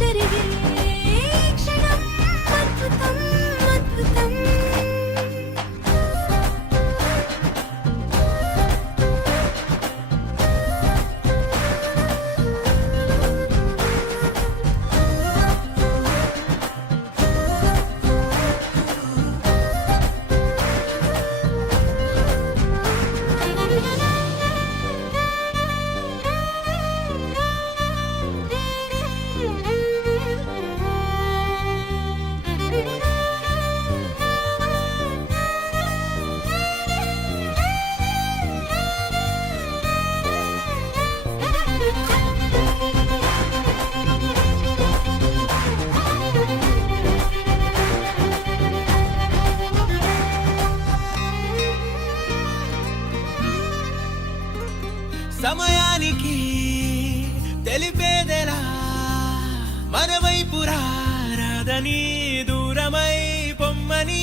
చెరిగే సమయానికి తెలిపేదెలా మన వైపు రాదని దూరమై పొమ్మని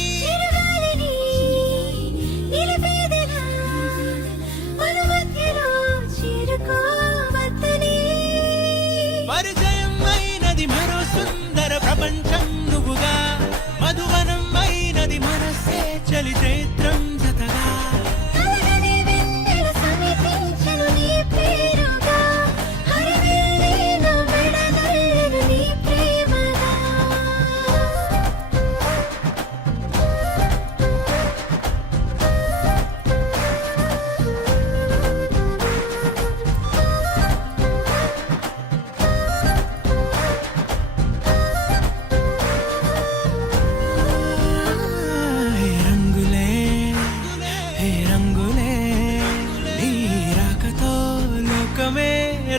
పరిచయం అయినది మరో సుందర ప్రపంచం నువ్వుగా మధువనం అయినది మనసే చలి చైత్రం జతగా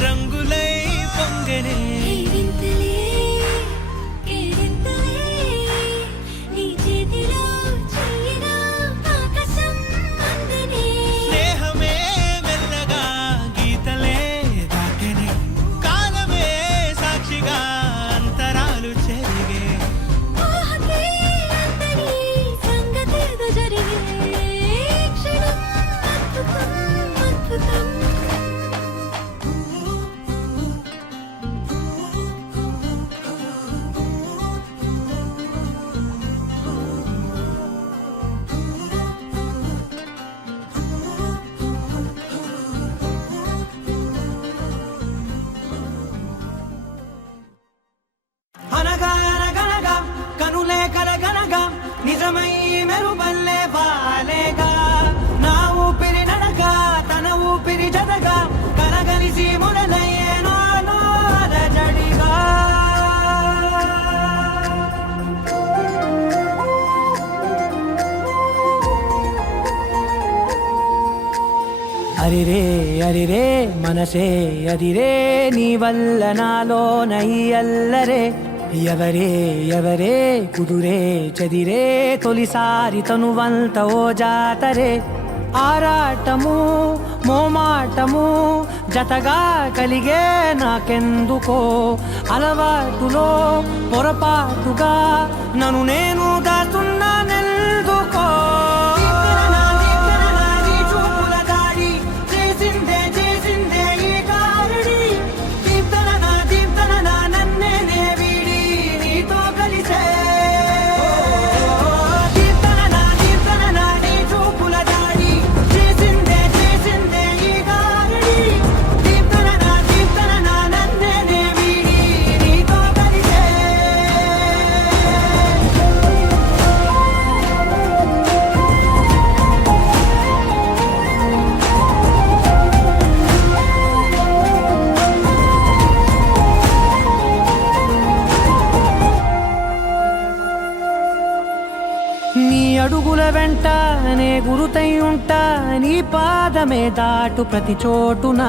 రంగులై పొంగనే స్నేహమే మెల్లగా గీతలే దాటనే కాలమే సాక్షిగా అంతరాలు చెరిగే అనగానగనగా కనులే కలగనగా నిజమై మెరుపల్లే వాలేగా నా ఊపిరి నడక తన ఊపిరి జతగా కలగలిసి మొదలయ్యేనో అలజడిగా అరిరే అరిరే మనసే అదిరే నీ వల్ల నాలో నై అల్లరే ఎవరే ఎవరే కుదురే చదిరే తొలిసారి తనువంత ఓ జాతరే ఆరాటము మోమాటము జతగా కలిగే నాకెందుకో అలవాటులో పొరపాటుగా నన్ను నేను దాస్తున్నానెందుకో అడుగుల వెంట నే గురుతై ఉంటా నీ పాదమే దాటు ప్రతి చోటున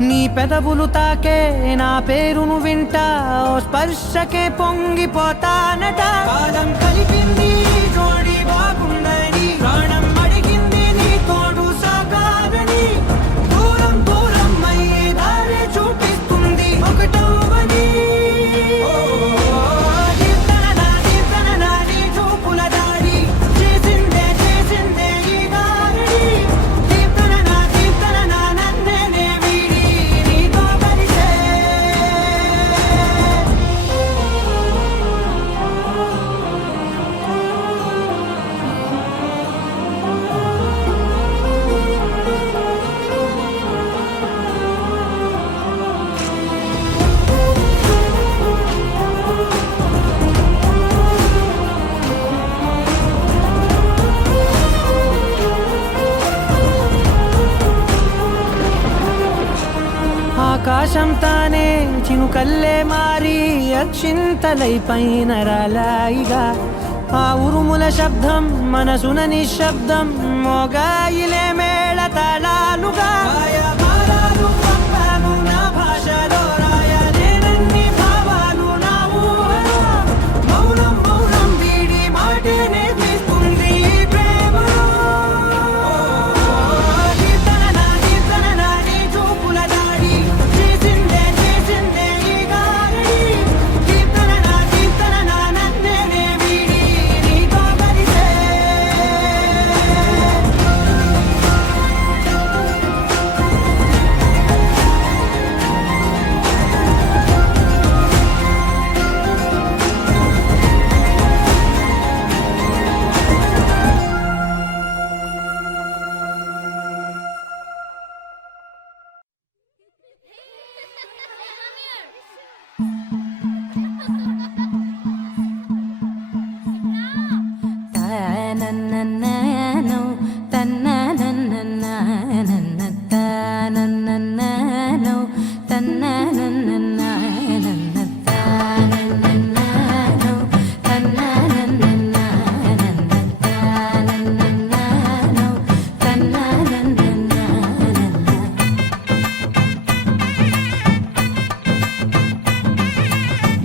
నీ పెదవులు తాకే నా పేరును వింటా ఓ స్పర్శకే పొంగిపోతానట కాలం కలిపింది జోడి బాగుందని ప్రాణం అడిగింది నీ తోడు సాగాలని దూరం దూరం అయ్యే దారి చూపిస్తుంది ఒకటవని చినుకల్లే మారి అక్షింతలై పైన రాలాయిగా ఆ ఉరుముల శబ్దం మనసున నిశ్శబ్దం మోగాయిలే మేళ తాళాలుగా నా భాషలో రాయలేనన్ని భావాలు నా ఊహలో మౌనం మౌనం వీడి మాటే నేర్పిస్తుంది ప్రేమలో కీర్తన నీ చూపుల దాడి చేసిందే ఈ గారడి కీర్తన నన్నే వీడి నీతో కలిసే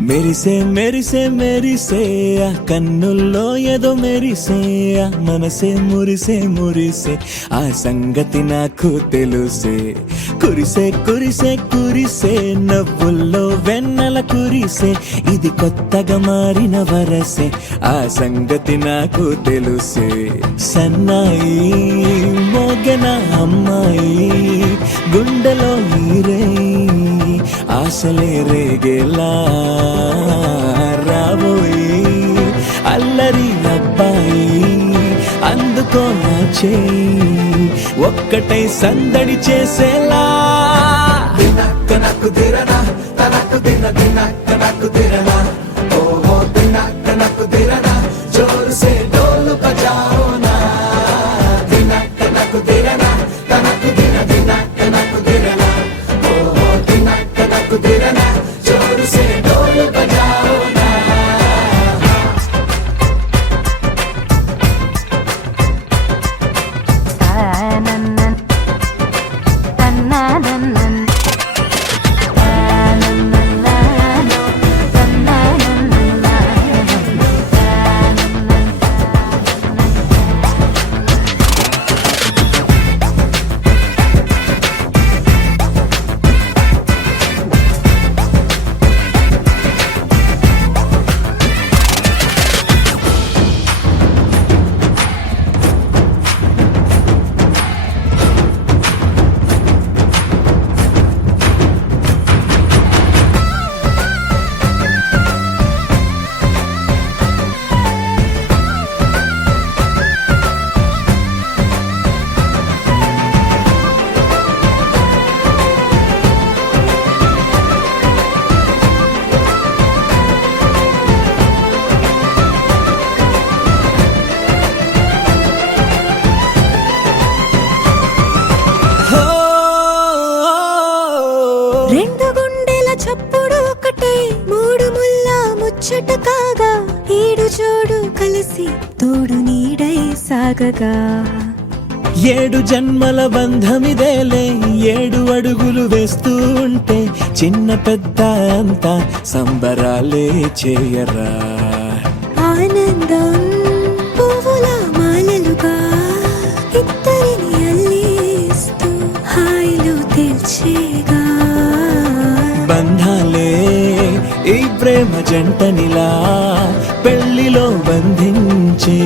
మెరిసే మెరిసే మెరిసే ఆ కన్నుల్లో ఏదో మెరిసే ఆ మనసే మురిసే మురిసే ఆ సంగతి నాకు తెలుసే కురిసే కురిసే కురిసే నవ్వుల్లో వెన్నెల కురిసే ఇది కొత్తగా మారిన వరసే ఆ సంగతి నాకు తెలుసే సన్నాయి మోగన అమ్మాయి గుండెలో నీరే ఆశలే రేగేలా రాబోయి అల్లరి అబ్బాయి అందుకో నా చేయి ఒక్కటై సందడి చేసేలా దినక్కు దిరనా తనకు దినక్కు దిరనా ఓహో దినక్కు దిరనా జోరు సే డోలు బజాओ నా దినక్కు దిరనా తనకు దినక్కు దిరనా ఓహో దినక్కు దిరనా జోరు సే డోలు బజాओ నా రెండు గుండెల చప్పుడు ఒకటే మూడు ముల్ల ముచ్చట కాగా ఈడు జోడు కలిసి తోడు నీడై సాగగా ఏడు జన్మల బంధమిదేలే ఏడు అడుగులు వేస్తూ ఉంటే చిన్న పెద్ద అంతా సంబరాలే చేయరా ఆనందం పువ్వుల మాలలుగా ఇద్దరిని అల్లేస్తూ హాయిలో తెల్చేగా బంధాలే ఈ ప్రేమ జంటనిలా పెళ్లిలో బంధించే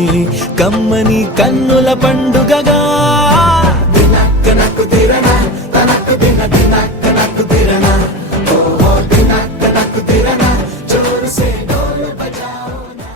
కమ్మని కన్నుల పండుగగా దినక్కు దిరనా తనకు దినక్కు దిరనా ఓహో దినక్కు దిరనా జోరు సే డోలు బజాओ నా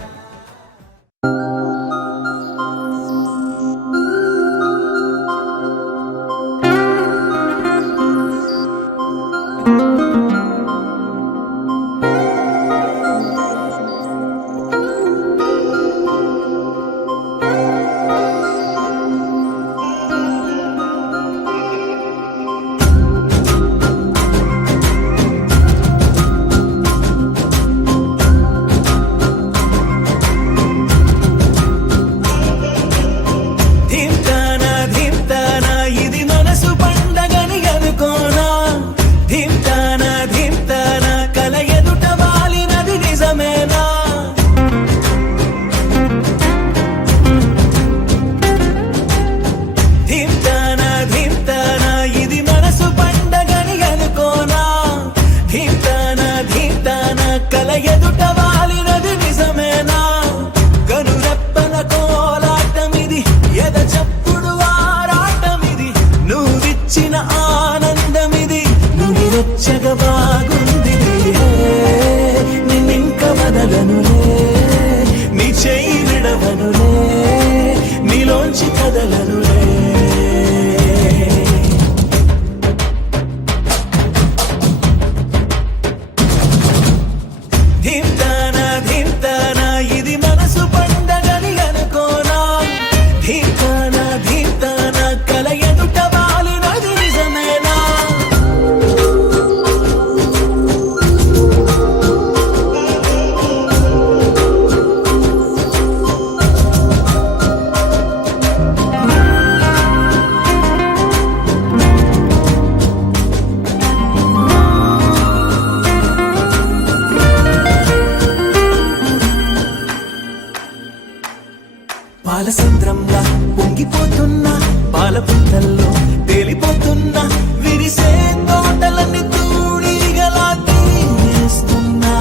పాలసంద్రంలా పొంగిపోతున్నా పాల పుంతల్లో తేలిపోతున్నా విరిసే తోటలన్నీ తూడిగలా తీస్తున్నా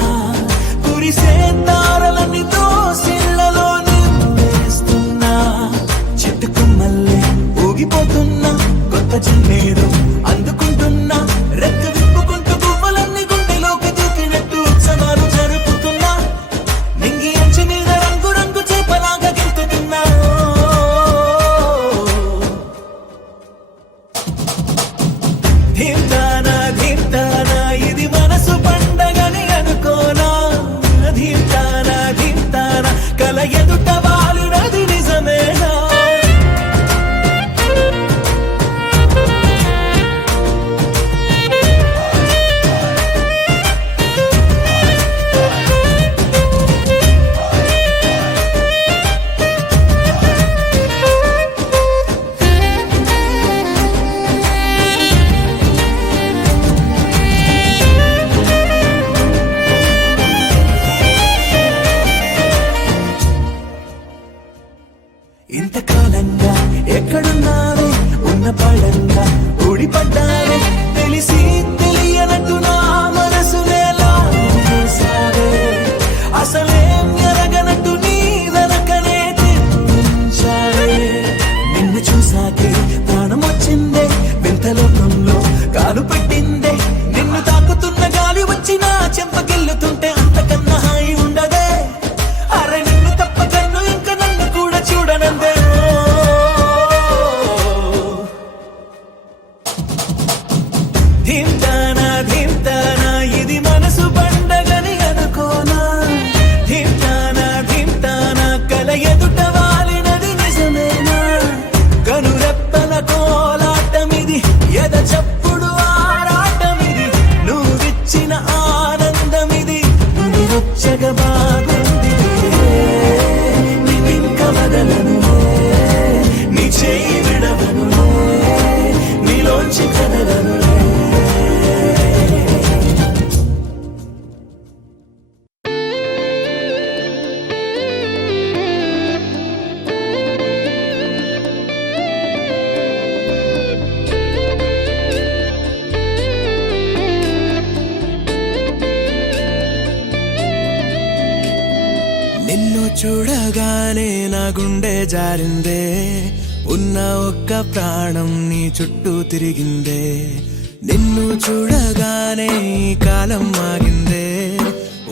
కురిసే తారలన్నీ దోసిళ్లలో నింపేస్తున్నా చెట్టు కొమ్మల్లే ఊగిపోతున్నా కొత్త జన్మేరు అందుకుంటున్నా రెక్క విప్పుకుంటూ పువ్వులన్నీ గుండెలోకి దూకినట్టు ఉత్సవాలు జరుపుతున్నా నింగి అంచు మీద రంగు రంగు చేపలాగా గెంతుతున్నా ధీంతానా ధీంతానా ఇది మనసు పండగని అనుకోనా ధీంతానా ధీంతానా కల ఎదుట వాలినది నిజమేనా ఇంతకాలంగా ఎక్కడున్నావే ఉన్న పడంగా ఊడిపడ్డావే తెలిసి తెలియనట్టు నా మనసునేలా చేసావే అసలేం ఎరగనట్టు నీ వెనకనే తిప్పించావే నిన్ను చూసాకే ప్రాణం వచ్చిందే వింత లోకంలో కాలు పెట్టిందే నిన్ను తాకుతున్న గాలి వచ్చిన చెంపకెళ్ళుతుంటే అంతకన్నా హాయి ఉండదే అరే నిన్ను తప్ప కన్ను ఇంక నన్ను కూడా చూడనందే ధీంతానా ధీంతానా ఇది మనసు పండగని అనుకోనా ధీంతానా ధీంతానా కల ఎదుట వాలినది నిజమేనా కనురెప్పల కోలాటమిది ఎద చప్పుడు ఆరాటమిది నువ్విచ్చిన ఆనందమిది నువ్వొచ్చగా బాగుంది నిన్నింక వదలను నీ చేయి విడవను నీలోంచి కదలను నిన్ను చూడగానే నా గుండె జారిందే ఉన్న ఒక్క ప్రాణం నీ చుట్టూ తిరిగిందే నిన్ను చూడగానే ఈ కాలం ఆగిందే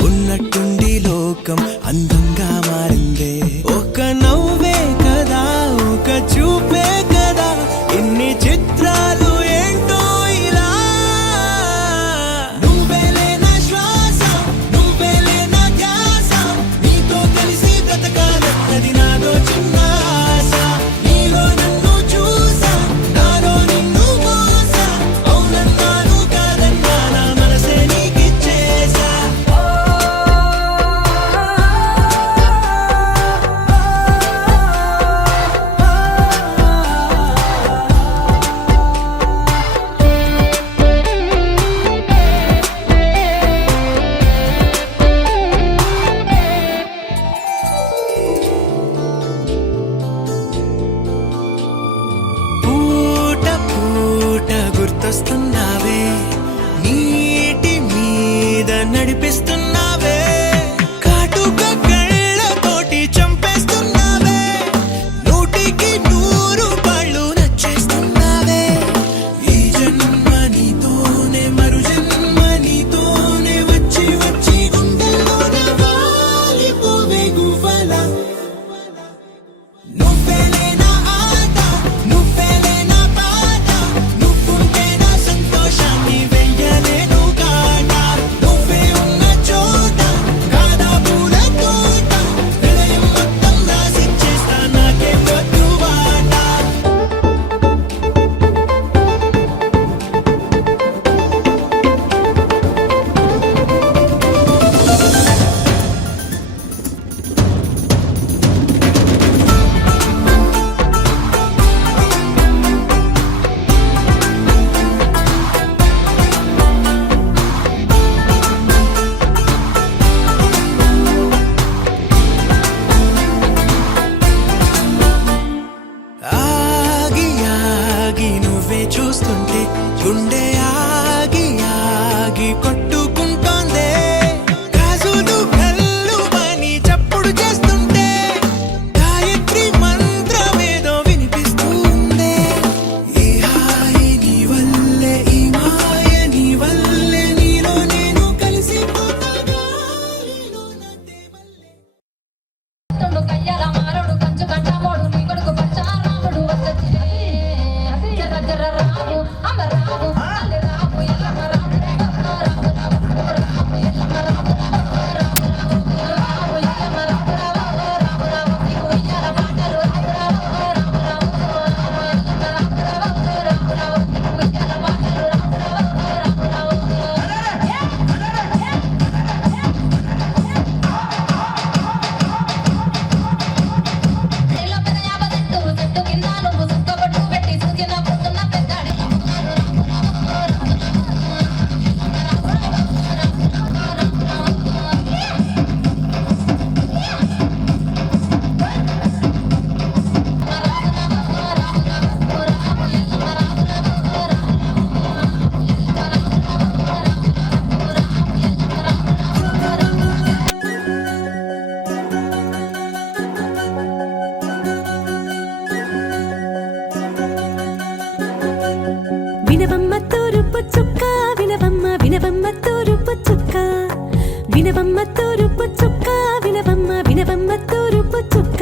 ఉన్నట్టుండి లోకం అందంగా మారిందే ఒక నవ్వే కదా ఒక చూపే కదా ఇన్ని చిత్రాలు ఏంటో ఇలా నువ్వేలే నా శ్వాస నువ్వేలే నా ధ్యాస నీతో కలిసి బ్రతకాలన్నది నాదో చిన్న ఆశ నీలో నన్ను చూసా నాలో నిన్ను మోసా అవునన్నాను కాదన్నా నా మనసే నీకిచ్చేసా వినవమ్మ తూరుపు చుక్క వినవమ్మ వినవమ్మ తూరుపు చుక్క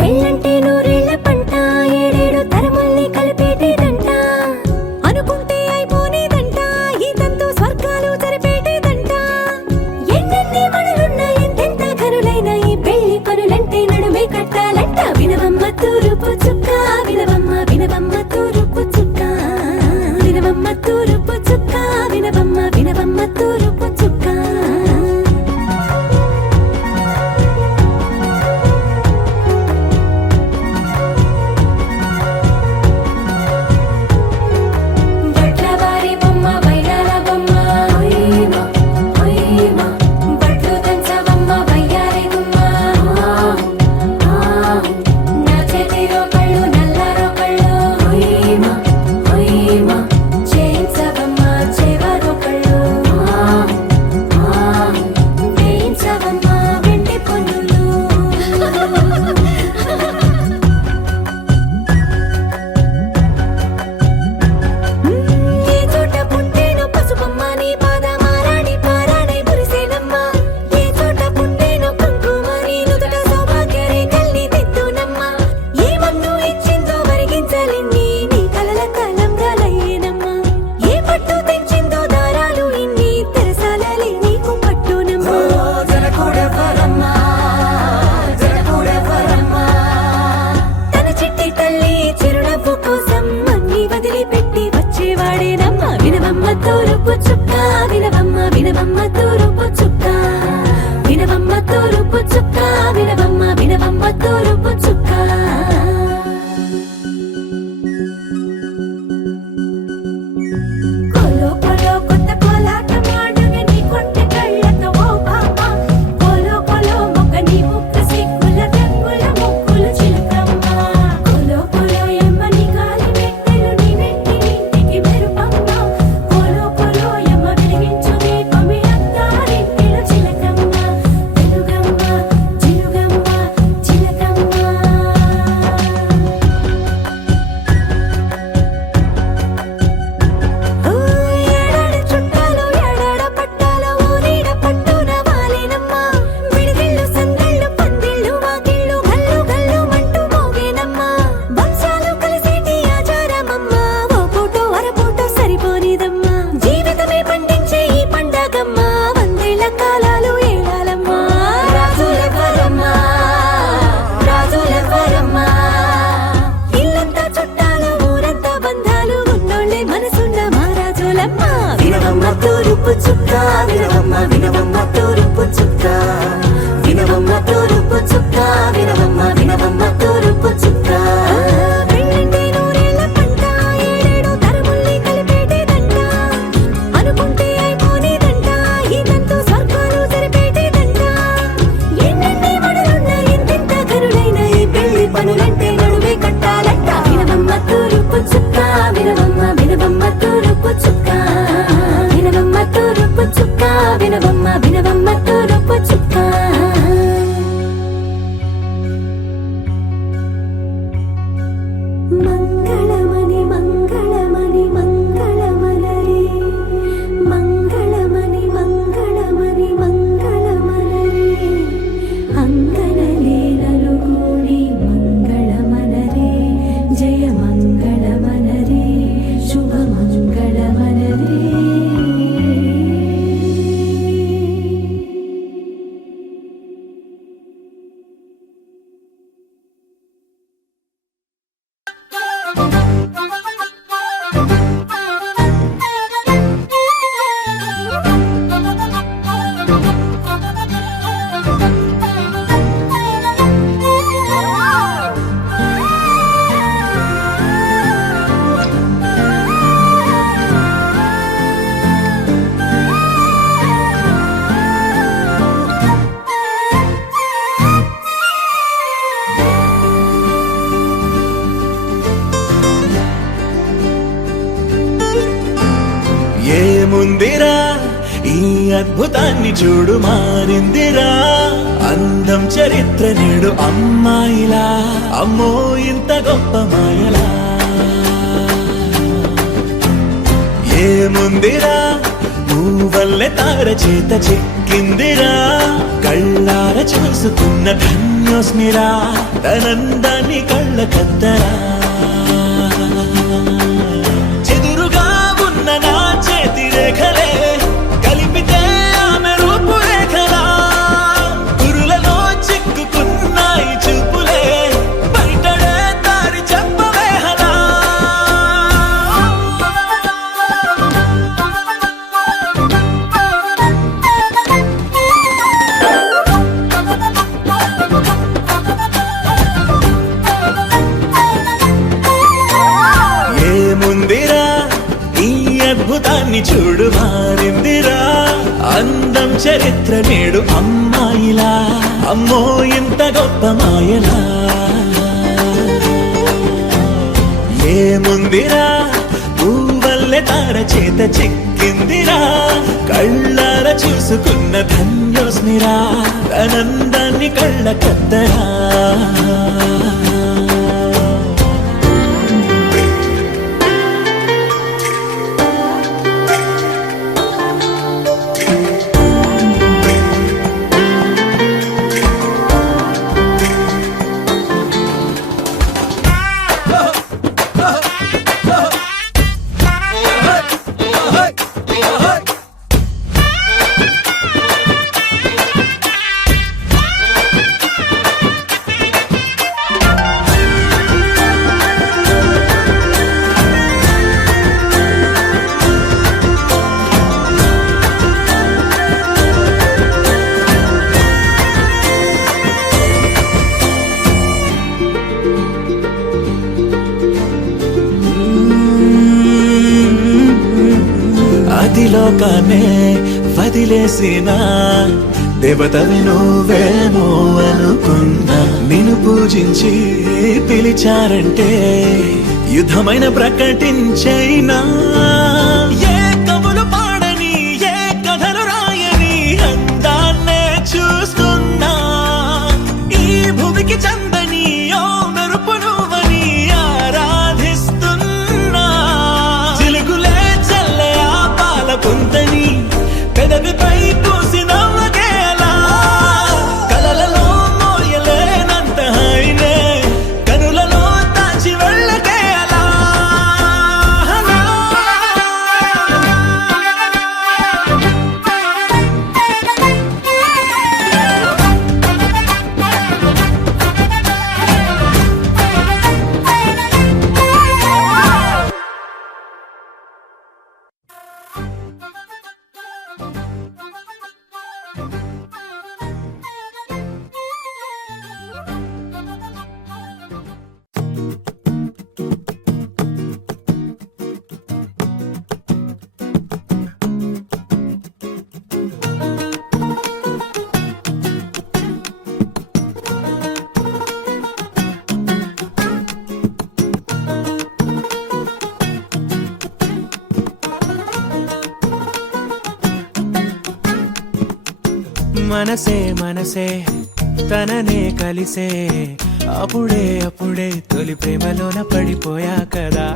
పెళ్ళంటే నూరేళ్ల పంట ఏడేడు తరముల్ని కలిపేటేదంట అనుకుంటే అయిపోనేదంట ఈ తంతు స్వర్గాలు జరిపేటేదంట ఎన్నెన్ని మనులున్న ఎంతెంత కరులైన ఈ పెళ్లి పనులంటే నడుమే కట్టాలంట వినవమ్మ తూరుపు చుక్క వినవమ్మ వినవమ్మ తూరుపు చుక్క వినవమ్మ తూరుపు చుక్క వినవమ్మ వినవమ్మ తూరుపు చుక్క వడ్లవారి బొమ్మ వైరాల బొమ్మ హొయ్యమా హొయ్యమా బట్లు దంచవమ్మ వయ్యారి గుమ్మ నా చేతిలో కళ్ళు నల్లారో కళ్ళు హొయ్యమా హొయ్యమా చేయించవమ్మ చేవారో కళ్ళు వేయించవమ్మ వెండి పొన్నులు ఏ చోట పుట్టేనో పసుపమ్మ నీ పాదమారాణి పారాణై మురిసేనమ్మ ఏ చోట పుట్టేనో కుంకుమ నీ నుదుట సౌభాగ్య రేఖల్ని దిద్దునమ్మ ఏ మన్ను ఇచ్చిందో వరిగించలిన్ని నీ కలల కలంగాలయ్యేనమ్మ ఏ పట్టు తెచ్చిందో దారాలు ఇన్ని తెరసాలలే నీకు పట్టునమ్మ జనకూడెవరమ్మా జనకూడెవరమ్మా తన చిట్టి తల్లి చిరునవ్వు కోసం అన్ని వదిలిపెట్టి వచ్చేవాడేనమ్మ వినవమ్మ తూరుపు చుక్క వినవమ్మ వినవమ్మ తూరుపు చుక్క వినవమ్మ తూరుపు చుక్క వినవమ్మ వినవమ్మ తూరుపు చుక్క కోలో కోలో కొత్త కోలాటం ఆడువే నీ కొంటె కళ్ళతో ఓ బామ్మ కోలో కోలో మొక్క నీ ముక్క సిగ్గుల రంగుల ముక్కులు చిలకమ్మ కోలో కోలో ఎమ్మ నీ గాలి మెట్టెలు నీ వెట్టి ఇంటికి మెరుపమ్మ కోలో కోలో ఎమ్మ వెలిగించు దీపమి అత్తారింటిలో చిలకమ్మ వెలుగమ్మ చిలుగమ్మ చిలకమ్మ ఏడాడ చుట్టాలు ఏడాడ పట్టాలు ఊరీడ పట్టున వాలేనమ్మ విడిదిళ్ళు సందళ్ళు పందిళ్ళు వాకిళ్ళు గల్లు గల్లు మంటూ మోగేనమ్మ వంశాలు కలిసేటి ఆచారమమ్మ ఓ పూటో అరపూటో సరిపోనిదమ్మ జీవితమే పండించే ఈ పండగమ్మ వందేళ్ల కాలాలు ఏలాలమ్మ రాజులెవరమ్మ రాజులెవరమ్మ ఇల్లంతా చుట్టాలు ఊరంతా బంధాలు ఉన్నోళ్ళే మనసున్న మహారాజులమ్మ వినవమ్మ తూరుపు చుక్క వినవమ్మ వినవమ్మ తూరుపు చుక్క వినవమ్మ తూరుపు చుక్క వినవమ్మ వినవమ్మ తూరుపు చుక్క పెళ్ళంటే నూరేళ్ల పంట ఏడేడు తరముల్ని కలిపేటేదంట అనుకుంటే అయిపోనేదంట ఈ తంతు స్వర్గాలు జరిపేటేదంట ఎన్నెన్ని మడులున్న ఎంతెంత కరులైన ఈ పెళ్లి పనులంటే నడువే కట్టాలంట వినవమ్మ తూరుపు చుక్క వినవమ్మ వినవమ్మ తూరుపు చుక్క వినవమ్మ తూరుపు చుక్క వినవమ్మ వినవమ్మ తూరుపు చుక్క మంగళమణి మంగళమణి మంగళమనరే మంగళమణి మంగళమణి మంగళమనరే అంగనలే నలుగూడి మంగళమనరే జయ మంగళమనరే శుభ మంగళమనరే ఏముందిరా ఈ అద్భుతాన్ని చూడు మారిందిరా అందం చరిత్ర నేడు అమ్మాయిలా అమ్మో ఇంత గొప్ప మాయలా ఏముందిరా పూవల్లె తార చేత చిక్కిందిరా కళ్ళార చూసుకున్న ధన్యోస్మిరా తనందాన్ని కళ్ళ కద్దరా చెదురుగా ఉన్న నా చేతి రేఖలే కలిపితే ఆమె రూపురేఖలా గురులలో చిక్కుకున్నాయి చూపులే బయటడే దారి చెప్పవేహలా ఏముందిరా ఈ అద్భుతాన్ని చూడు మారిందిరా అందం చరిత్ర నేడు అమ్మాయిలా అమ్మో ఇంత గొప్ప మాయలా ఏముందిరా పూవల్లె తార చేత చిక్కిందిరా కళ్ళార చూసుకున్న ధన్యోస్మిరా తనందాన్ని కళ్ళ కద్దరా అదిలోకానే వదిలేసిన దేవతవి నువ్వేమో అనుకున్నా నిన్ను పూజించి పిలిచారంటే యుద్ధమైన ప్రకటించైనా ఏ కవులు పాడని ఏ కథలు రాయని అందాన్నే చూస్తున్నా ఈ భూమికి చందని ఓ మెరుపు నువ్వని ఆరాధిస్తున్నా చిలుకులే చల్లే ఆ పాల పుంతని పెదవిపై పూసి నవ్వకేలా కలలలో మోయలేనంత హాయినే కనులలో దాచి వెళ్ళకేలా మనసే మనసే తననే కలిసే అప్పుడే అప్పుడే తొలి ప్రేమలోన పడిపోయా కదా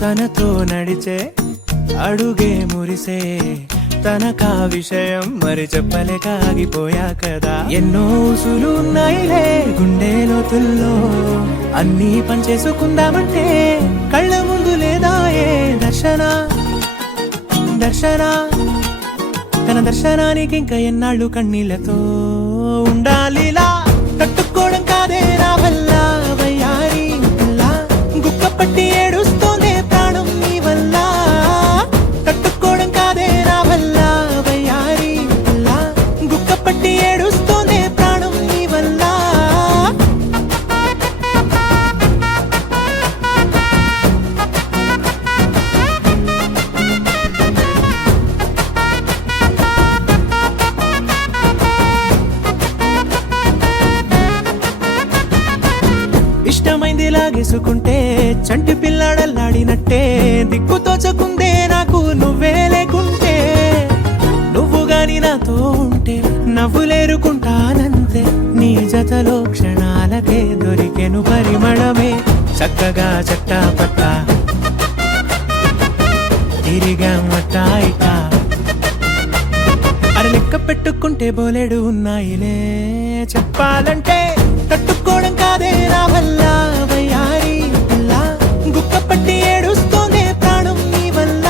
తనతో నడిచే అడుగే మురిసే తనకా విషయం మరి చెప్పలేక ఆగిపోయా కదా ఎన్నో ఊసులు ఉన్నాయిలే గుండె లోతుల్లో అన్నీ పనిచేసుకుందామంటే కళ్ళ ముందు లేదా ఏ దర్శన దర్శన తన దర్శనానికి ఇంకా ఎన్నాళ్ళు కన్నీళ్లతో ఉండాలిలా తట్టుకోవడం కాదే నా వల్ల వయ్యారి పిల్ల గుక్క పట్టి ఏడుస్తోందే ప్రాణం నీ వల్ల తట్టుకోవడం కాదే నా వల్ల వయ్యారి పిల్ల గుక్క పట్టి ఏడుస్తోందే ప్రాణం నీ వల్ల ఇష్టమైంది లాగేసుకుంటే చంటి పిల్లాడల్లాడినట్టే దిక్కు తోచకుందే నాకు నువ్వే లేకుంటే నువ్వు గాని నాతో ఉంటే నవ్వులేరుకుంటానంతే నీ జతలో క్షణాలకే దొరికెను పరిమళమే చక్కగా చట్టా పట్టా తిరిగా మట్టాయిక చెప్పుకుంటే బోలెడు ఉన్నాయిలే చెప్పాలంటే తట్టుకోవడం కాదే నా వల్ల వయ్యారి పిల్ల గుక్క పట్టి ఏడుస్తోందే ప్రాణం నీ వల్ల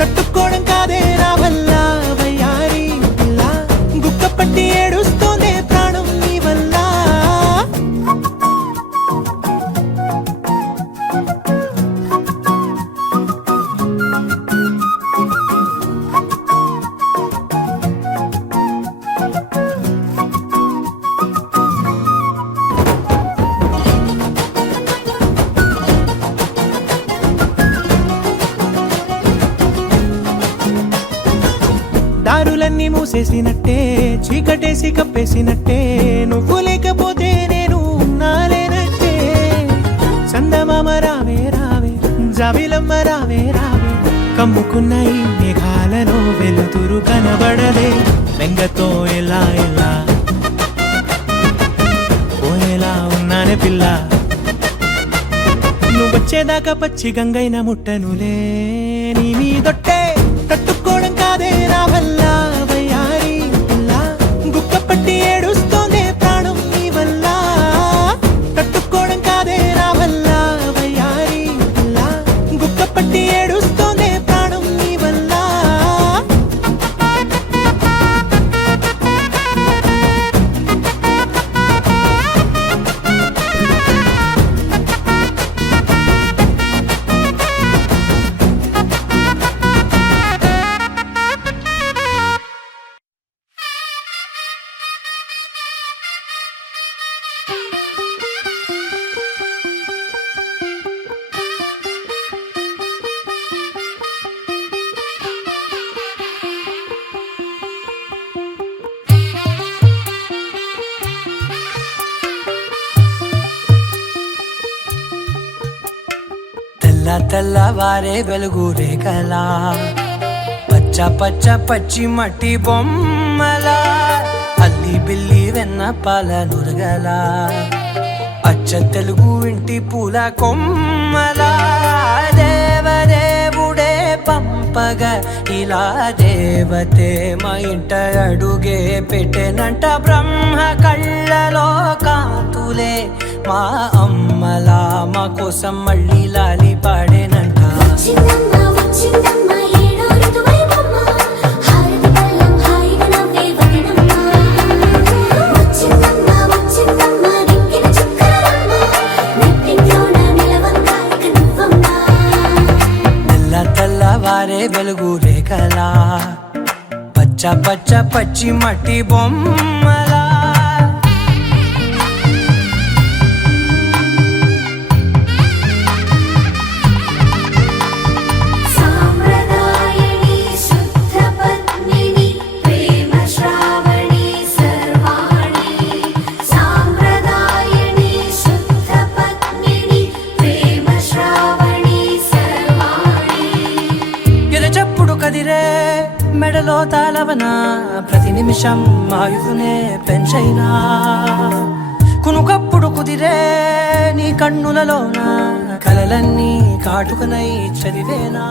తట్టుకోవడం కాదే నా వల్ల వయ్యారి పిల్ల గుక్క పట్టి ఏడుస్తోందే ప్రాణం నీ వల్ల దారులన్నీ మూసేసినట్టే చీకటేసి కప్పేసినట్టే నువ్వు లేకపోతే నేను ఉన్నాలేనట్టే చందమామ రావే రావే జాబిలమ్మ రావే రావే కమ్ముకున్న ఈ మేఘాలలో వెలుతురు కనబడదే బెంగతో ఎలా ఎలా పోయేలా ఉన్నానే పిల్ల నువ్వు వచ్చేదాకా పచ్చి గంగైన ముట్టనులే నీ మీదొట్టే తట్టుకోవడం కాదే నా వల్ల వయ్యారి పిల్ల గుక్క పట్టి ఏడుస్తోందే ప్రాణం నీ వల్ల తట్టుకోవడం కాదే నా వల్ల వయ్యారి పిల్ల గుక్క పట్టి ఏడుస్తోందే ప్రాణం నీ వల్ల తెల్లవారే వెలుగు రేఖలా పచ్చ పచ్చ పచ్చి మట్టి బొమ్మలా అల్లి బిల్లి వెన్న పాల నురగలా అచ్చ తెలుగు ఇంటి పూల కొమ్మలా దేవదేవుడే పంపగా ఇలా దేవతే మా ఇంట అడుగే పెట్టెనంట బ్రహ్మ కళ్ళలో కాంతులే మా అమ్మలా మా కోసం మళ్ళీ లాలి పాడేనంట వచ్చిందమ్మ వచ్చిందమ్మ ఏడో ఋతువైవమ్మ హారతి పళ్ళం హాయిగా నవ్వే వదనమ్మ వచ్చిందమ్మ వచ్చిందమ్మ దిక్కిన చుక్కలమ్మ నెట్టింట్లోన నిలవంగా ఇక నువ్వమ్మ తెల్లవారే వెలుగు రేఖలా పచ్చ పచ్చ పచ్చి మట్టి బొమ్మలా సాంప్రదాయని శుద్ధ పద్మిని ప్రేమ శ్రావణి సర్వాణి సాంప్రదాయని శుద్ధ పద్మిని ప్రేమ శ్రావణి సర్వాణి ఎరచప్పుడు కదిరే మెడలో తాళవన ప్రతి నిమిషం ఆయుధునే పెంచైనా కునుకప్పుడు కుదిరే నీ కన్నులలోన కలలన్నీ కాటుకనై చదివేనా